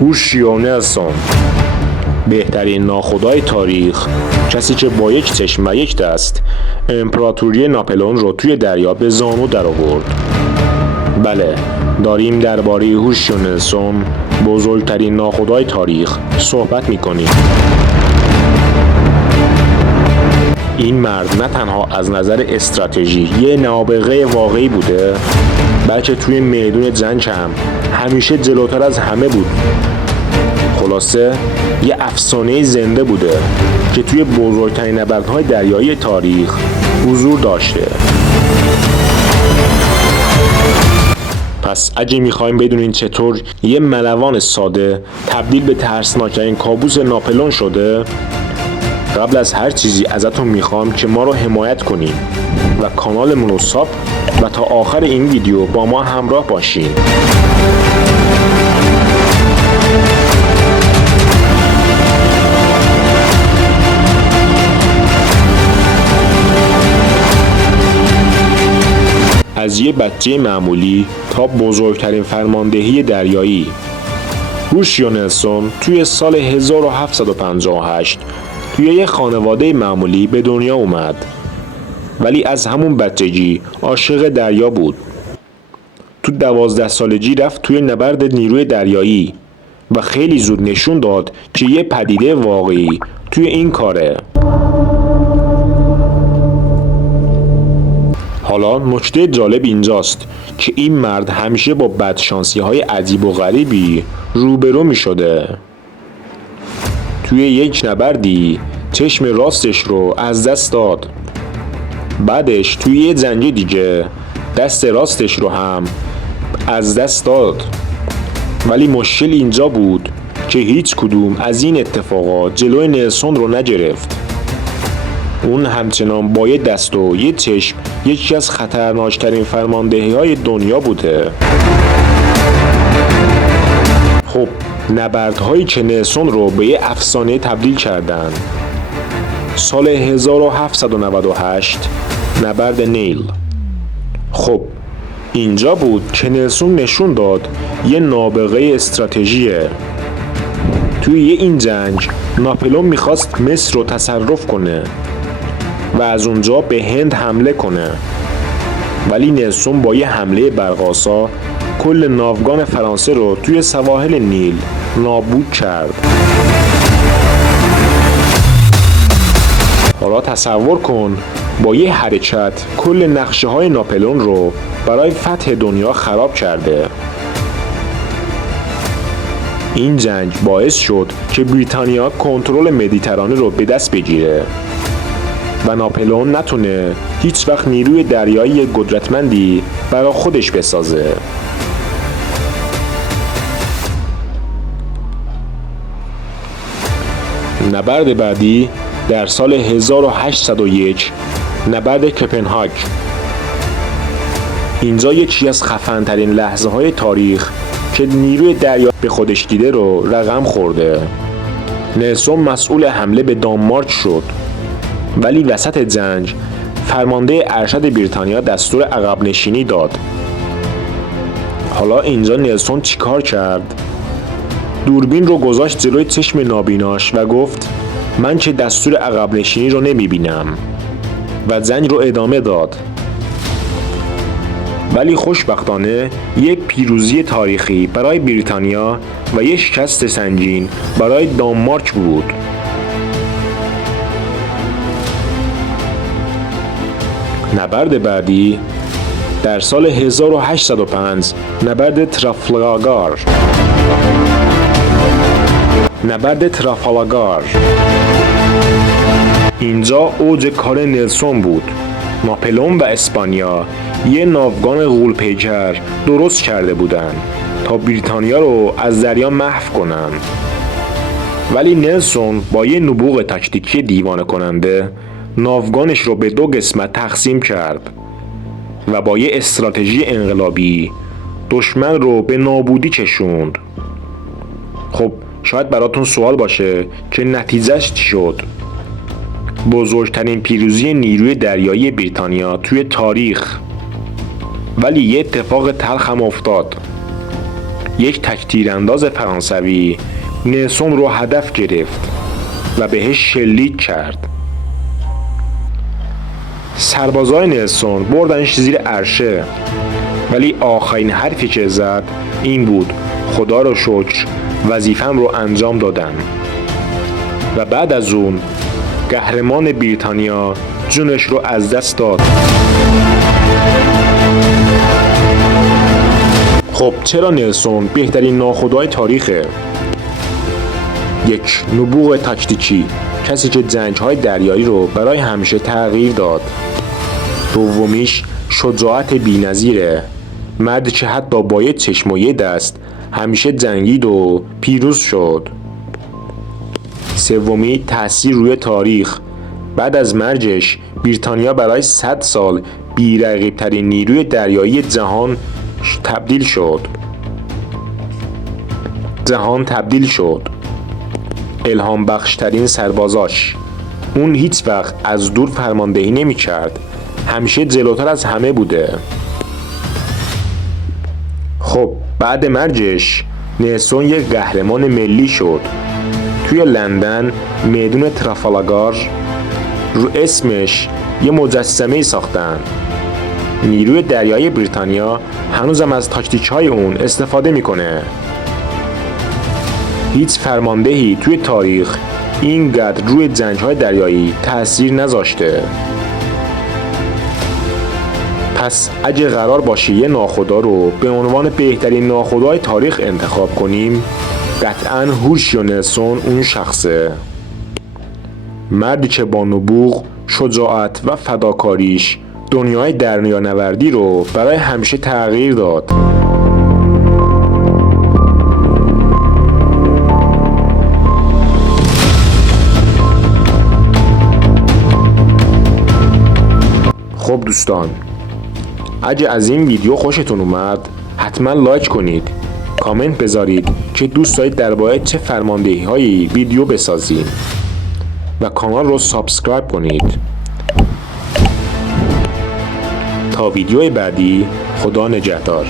هوشیو نلسون، بهترین ناخدای تاریخ، کسی که با یک چشم و یک دست امپراتوری ناپلئون رو توی دریا به زانو در آورد. بله، داریم درباره هوشیو نلسون، بزرگترین ناخدای تاریخ صحبت می‌کنیم. این مرد نه تنها از نظر استراتژی یه نابغه واقعی بوده، بلکه توی میدون جنگ هم همیشه جلوتر از همه بود. خلاصه یه افسانه زنده بوده که توی بزرگترین نبردهای دریایی تاریخ حضور داشته. پس اگه میخوایم بدونین چطور یه ملوان ساده تبدیل به ترسناکترین کابوس ناپلئون شده، قبل از هر چیزی ازتون میخوام که ما رو حمایت کنین و کانالمون رو ساب و تا آخر این ویدیو با ما همراه باشین. از یه بچه معمولی تا بزرگترین فرماندهی دریایی، هوشیو نلسون توی سال 1758 توی یه خانواده معمولی به دنیا اومد، ولی از همون بچگی عاشق دریا بود. تو 12 سالگی رفت توی نبرد نیروی دریایی و خیلی زود نشون داد که یه پدیده واقعی توی این کاره. حالا نکته جالب اینجاست که این مرد همیشه با بدشانسی‌های عجیب و غریبی روبرو می شده. توی یک نبردی چشم راستش رو از دست داد. بعدش توی یه جنگ دیگه دست راستش رو هم از دست داد. ولی مشکل اینجا بود که هیچ کدوم از این اتفاقات جلوی نلسون رو نگرفت. اون همچنان با یه دست و یه چشم یکی از خطرناکترین فرماندهی‌های دنیا بوده. خب نبردهایی که نلسون رو به یه افسانه تبدیل کردن. سال 1798 نبرد نیل. خب اینجا بود که نلسون نشون داد یه نابغه استراتژیه. توی این جنگ ناپلئون میخواست مصر رو تصرف کنه و از اونجا به هند حمله کنه، ولی نلسون با یه حمله برق‌آسا کل ناوگان فرانسه رو توی سواحل نیل نابود کرد. حالا تصور کن با یه حرکت کل نقشه های ناپلئون رو برای فتح دنیا خراب کرده. این جنگ باعث شد که بریتانیا کنترل مدیترانه رو به دست بگیره و ناپلئون نتونه هیچ وقت نیروی دریایی قدرتمندی برای خودش بسازه. نبرد بعدی در سال 1801 نبرد کپنهاگ. اینجا یکی از خفن‌ترین لحظه‌های تاریخ که نیروی دریا به خودش دیده رو رقم خورده. نلسون مسئول حمله به دانمارک شد، ولی وسط جنگ فرمانده ارشد بریتانیا دستور عقب نشینی داد. حالا اینجا نلسون چیکار کرد؟ دوربین رو گذاشت جلوی چشم نابیناش و گفت من که دستور عقب نشینی رو نمیبینم و جنگ رو ادامه داد. ولی خوشبختانه یک پیروزی تاریخی برای بریتانیا و یک شکست سنگین برای دانمارک بود. نبرد بعدی در سال 1805 نبرد ترافالگار. نبرد ترافالگار اینجا اوج کار نلسون بود. ناپلئون و اسپانیا یه ناوگان غول‌پیکر درست کرده بودن تا بریتانیا رو از دریا محو کنن، ولی نلسون با یه نبوغ تاکتیکی دیوانه کننده ناوگانش رو به دو قسمت تقسیم کرد و با یه استراتژی انقلابی دشمن رو به نابودی کشوند. خب شاید براتون سوال باشه که نتیجهش چی شد؟ بزرگترین پیروزی نیروی دریایی بریتانیا توی تاریخ. ولی یه اتفاق تلخ هم افتاد. یک تک‌تیرانداز فرانسوی نلسون رو هدف گرفت و بهش شلیک کرد. سربازای نلسون بردنش زیر عرشه، ولی آخرین حرفی که زد این بود: خدا رو شکر وظیفم رو انجام دادم. و بعد از اون قهرمان بریتانیا جونش رو از دست داد. خب چرا نلسون بهترین ناخدای تاریخه؟ 1. نبوغ تاکتیکی، کسی که جنگ‌های دریایی رو برای همیشه تغییر داد. 2. شجاعت بی‌نظیره، مردی که حتی با یک چشم و یک دست همیشه جنگید و پیروز شد. 3. تأثیر روی تاریخ، بعد از مرگش بریتانیا برای 100 سال بی‌رقیب‌ترین نیروی دریایی جهان تبدیل شد. الهام بخشترین سربازاش، اون هیچ وقت از دور فرماندهی نمی کرد، همیشه جلوتر از همه بوده. خب بعد مرگش نلسون یک قهرمان ملی شد. توی لندن میدون ترافالگار رو اسمش یه مجسمه ساختن. نیروی دریایی بریتانیا هنوزم از تاکتیک‌های اون استفاده میکنه. هیچ فرماندهی توی تاریخ اینقدر روی جنگ‌های دریایی تأثیر نذاشته. پس اگه قرار باشه یه ناخدا رو به عنوان بهترین ناخدای تاریخ انتخاب کنیم، قطعاً هورشیو نلسون اون شخصه. مردی که با نبوغ، شجاعت و فداکاریش دنیای دریانوردی رو برای همیشه تغییر داد. خب دوستان، اگه از این ویدیو خوشتون اومد حتما لایک کنید، کامنت بذارید که دوست دارید درباره چه فرماندهی هایی ویدیو بسازیم و کانال رو سابسکرایب کنید. تا ویدیو بعدی، خدا نگهدار.